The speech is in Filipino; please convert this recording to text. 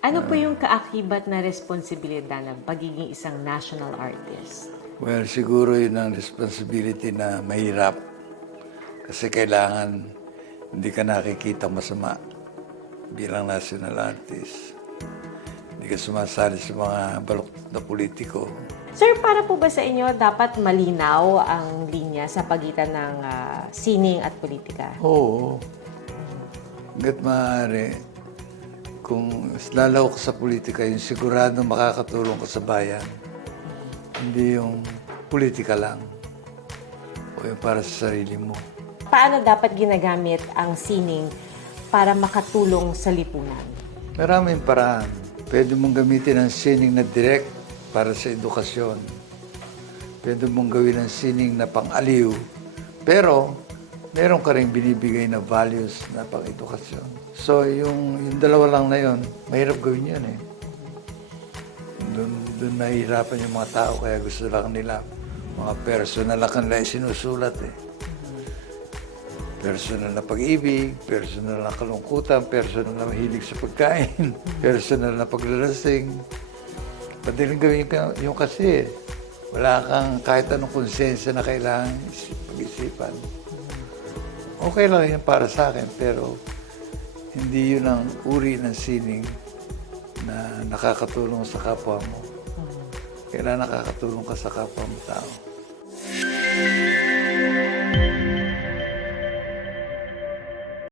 Ano po yung kaakibat na responsibilidad ng pagiging isang national artist? Well, siguro yun ang responsibility na mahirap. Kasi kailangan hindi ka nakikita masama bilang national artist. Hindi ka sumasali sa mga balok na politiko. Sir, para po ba sa inyo dapat malinaw ang linya sa pagitan ng sining at politika? Oo. Hanggat maaari, kung lalaw ka sa politika, yung sigurado makakatulong ka sa bayan. Hindi yung politika lang. O yung para sa sarili mo. Paano dapat ginagamit ang sining para makatulong sa lipunan? Maraming paraan. Pwede mong gamitin ang sining na direct para sa edukasyon. Pwede mong gawin ang sining na pang-aliw. Pero, meron ka rin binibigay na values na pang-edukasyon. So, yung dalawa lang na yun, mahirap gawin yun eh. Doon nahihirapan yung mga tao, kaya gusto lang nila mga personal na kanila sinusulat eh. Personal na pag-ibig, personal na kalungkutan, personal na mahilig sa pagkain, personal na paglalasing. Madaling gawin yung kasi wala kang kahit anong konsensya na kailangan pag-isipan. Okay lang yan para sa akin, pero hindi yun ang uri ng sining na nakakatulong sa kapwa mo. Kailangan nakakatulong ka sa kapwa mo tao.